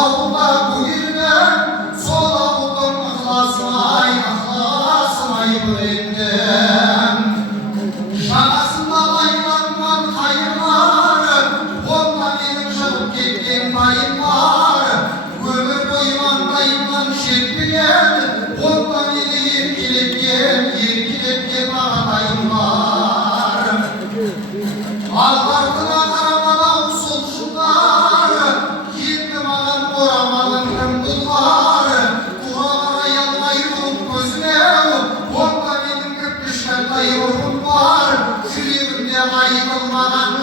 ауылда бөгелген, сол ауылдың ықыласымай бөлендім. Жағасында лайланған қайырлар, онда менің шығып кеткен дайым бар. Өмір бойы маңдайымнан шетпеген, онда мені еркелеткен ағатайым бар. Алғартына қарамадау сол жылдар, енді маған орамалыңның бұлғар. Тура қарай алмай тұрып көзіме, онда менің кішкентай ұрым бар. Жүрегімде айтылмаған